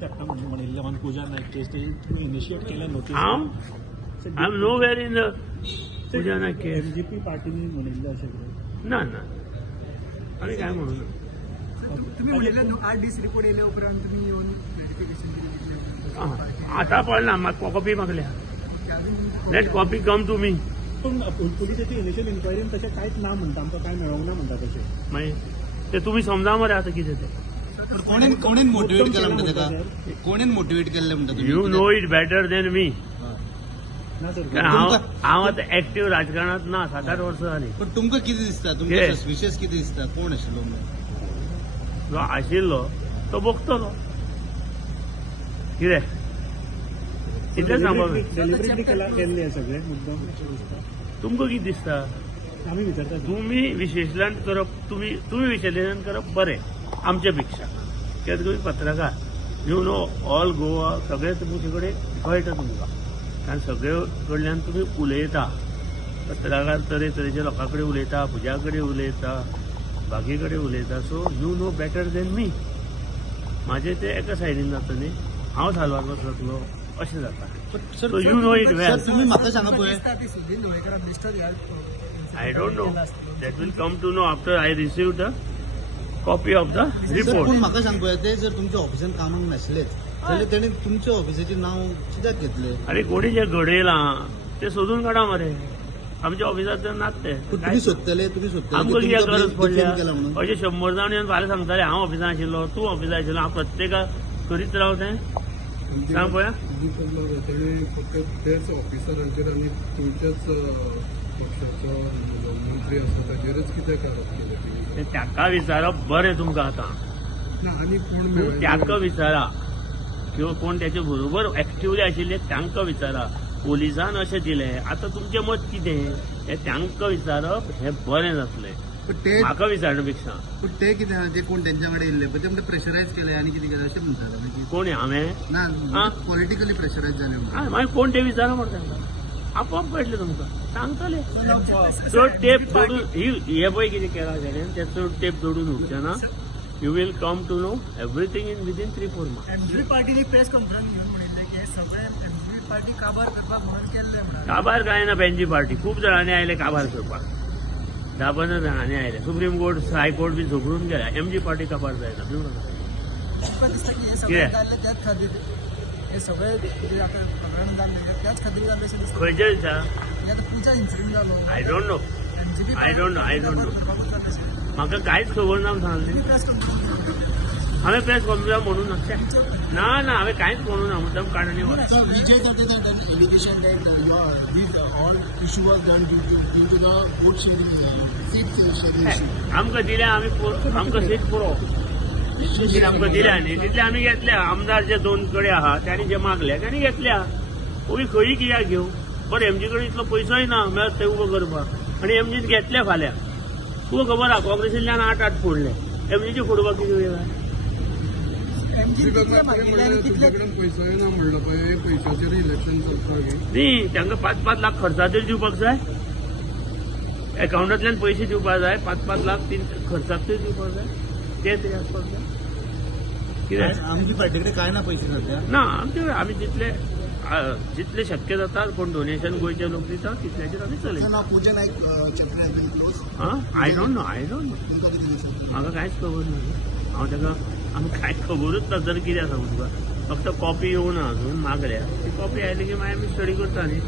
तेंका म्हणिल्ले Pooja Naik case initiate केल्या notice I am nowhere in the Pooja Naik case. MGP पार्टीनी म्हणिल्ले अशें कितें ना ना आम्ही काय म्हणू तुम्ही म्हणिल्ले 8 दीस रिपोर्ट येयल्या उपरांत तुम्ही येवन व्हेरिफिकेशन केलें. आता पळना म्हाका कॉपी मागल्या. Let copy come to me. पूण पुलिसाची इनिशियल इन्क्वायरीन तशें कांयच ना म्हणटा, आमकां कांय मेळोंक ना म्हणटा तशें. मागीर ते तुम्ही समजा मरे आता कितें ते. कोणेन मोटिवेट केला म्हणटा तेका? कोणेन मोटिवेट केल्लें म्हणटा तुमी? You know it better than me. ना सर हांव आतां एक्टिव्ह राजकारणात ना, 7-8 वर्सां जालीं. पण तुमकां कितें दिसता? तुमकां सस्पिशियस कितें दिसता? कोण आशिल्लो म्हणून? जो आशिल्लो तो बगतलो कितें इतलें सांगपाक डेलिब्रेटली केल्ले सगळे मुद्दम. तुमकां कितें दिसता? आमी विचारता तुम्ही विश्लेषण करप, तुम्ही विश्लेषण करप बरें आमचे पेक्षा. कित्याक तुम्ही पत्रकार, यू नो ऑल गोवा सगळे तुमचे कडेन कळटा तुमकां, कारण सगळे कडल्यान तुम्ही उलयता. पत्रकार तरेतरेच्या लोकां कडेन उलयता, पुजा कडेन उलयता, बाकी कडेन उलयता. So you no better than me. म्हाजें तें एका सायडीन जाता न्ही, हांव साल्वार जातलो अशें जाता. So you know it well. तुम्ही म्हाका सांगा पळय, सुधीर ढवळेकरान minister I don't know. That will come to know after I received a copy of the sir report. पूण म्हाका सांग पळय, ते जर तुमच्या ऑफिसान कामाक नासलेच जाल्यार तेणे तुमच्या ऑफिसाचें नांव कित्याक घेतलें? अरे कोणी जे घडयलां ते सोदून काडा मरे. आमच्या ऑफिसात तर नात ते. पूण तुम्ही सोदतले आमकां कित्याक गरज पडल्या? केला म्हणून अशें 100 जाण येवन फाल्यां सांगताले हांव ऑफिसांत आशिल्लो, तूं ऑफिसांत आशिल्लो, हांव प्रत्येकाक करीत राव तें. सांग पळया. ताणें फक्त तेच ऑफिसरांचेर आनी तुमच्याच पक्षाचो मंत्री आसा ताचेरच कित्याक आरोप केले? तें ताका विचारप बरें तुमकां आतां. ना आनी कोण तूं मेळ्ळे? ताका विचारा किंवा कोण त्याच्या बरोबर एक्टिवली आशिल्ले तांकां विचारा. पोलिसान अशें दिलें, आतां तुमचें मत कितें हें तांकां विचारप हें बरें जातलें पण ते म्हाका विचारणे पेक्षा. पण ते कितें ते कोण तेंच्या कडेन येयल्ले पळय ते म्हणटा प्रेशरायज केले आनी कितें केलें अशें म्हणटाले मागीर. कोण हांवें ना पॉलिटिकली प्रेशरायज जाले म्हणटा. मागीर कोण ते विचारा मरे तांकां. आपोआप कळटलें तुमकां, सांगतले. चड टेप जोडून हे पळय कितें केलां तेणें, ते चड टेप जोडून उरचें ना. You will come to know everything in within 3-4 months. MG पार्टीने प्रेस कॉन्फरन्स घेवन म्हणिल्लें की सगळे एमजी पार्टी काबार करपाक म्हणून केल्लें म्हणून. काबार काय ना पेंची पार्टी. खूब जाणांनी आयले काबार करपाक. 10-15 जाणांनी आयले. सुप्रीम कोर्ट हायकोर्ट बी झगडून गेला. एमजी पार्टी काबार जायना भिवू नाका. तुमकां दिसता की हे सगळे कितें? जाल्ले त्याच खातीर, हे सगळे जे आतां प्रकरण जाल्ले त्याच खातीर जाल्ले अशें दिसता. खंयचे दिसा? हे आतां पूजा इन्सिडेंट जालो. I don't know. MGP I don't know. म्हाका कांयच खबर ना सांगली. प्रेस कॉन्फरन्स हांवें प्रेस कॉन्फरन्स म्हणून ना हांवें कांयच म्हणूं ना. मुद्दम काडणी वर. Vijay Dutta that an allegation that these all issue was done due to the vote sharing, seat sharing issue. आमकां दिल्या आमकां सीट पुरो सीट आमकां दिल्या न्ही, तितले आमी घेतल्या. आमदार जे 2 कडे आहा त्यांनी जे मागल्या त्यांनी घेतल्या. उबी खंयी कित्याक घेऊ? बरं एमजी कडेन इतलो पयसोय ना मेळत ते उबो करपाक, आनी एमजीन घेतले फाल्यां. तुका खबर आहा काँग्रेसींतल्यान 8 फोडले. एमजीचे फोडपाक कितें वेळ जाय? तुमच्याकडे पैसा ना म्हणलं पळय, पैशाचेर इलेक्शन चलता न्ही. तांकां 5-5 लाख खर्चाचेर दिवपाक जाय. अकाउंटांतल्यान पयशे दिवपाक जाय. 5-5 लाख खर्चाचेर दिवपाक जाय. ते तरी आसपाक जाय. कित्याक आमची पार्टी कडेन काय ना पयशे सध्या. ना आमी जितले शक्य जाता कोण डोनेशन गोंयचे लोक दिता तितल्याचेर आमी चलयता. Now Pooja Naik chapter has been closed. I don't know. तुमकां कितें दिसता? म्हाका कांयच खबर ना. हांव ताका आमकां कांय खबरूच ना. जर कितें सांगू तुका, फक्त कॉपी येवना अजून मागल्या. ती कॉपी आयली की मागीर आमी स्टडी करता न्ही.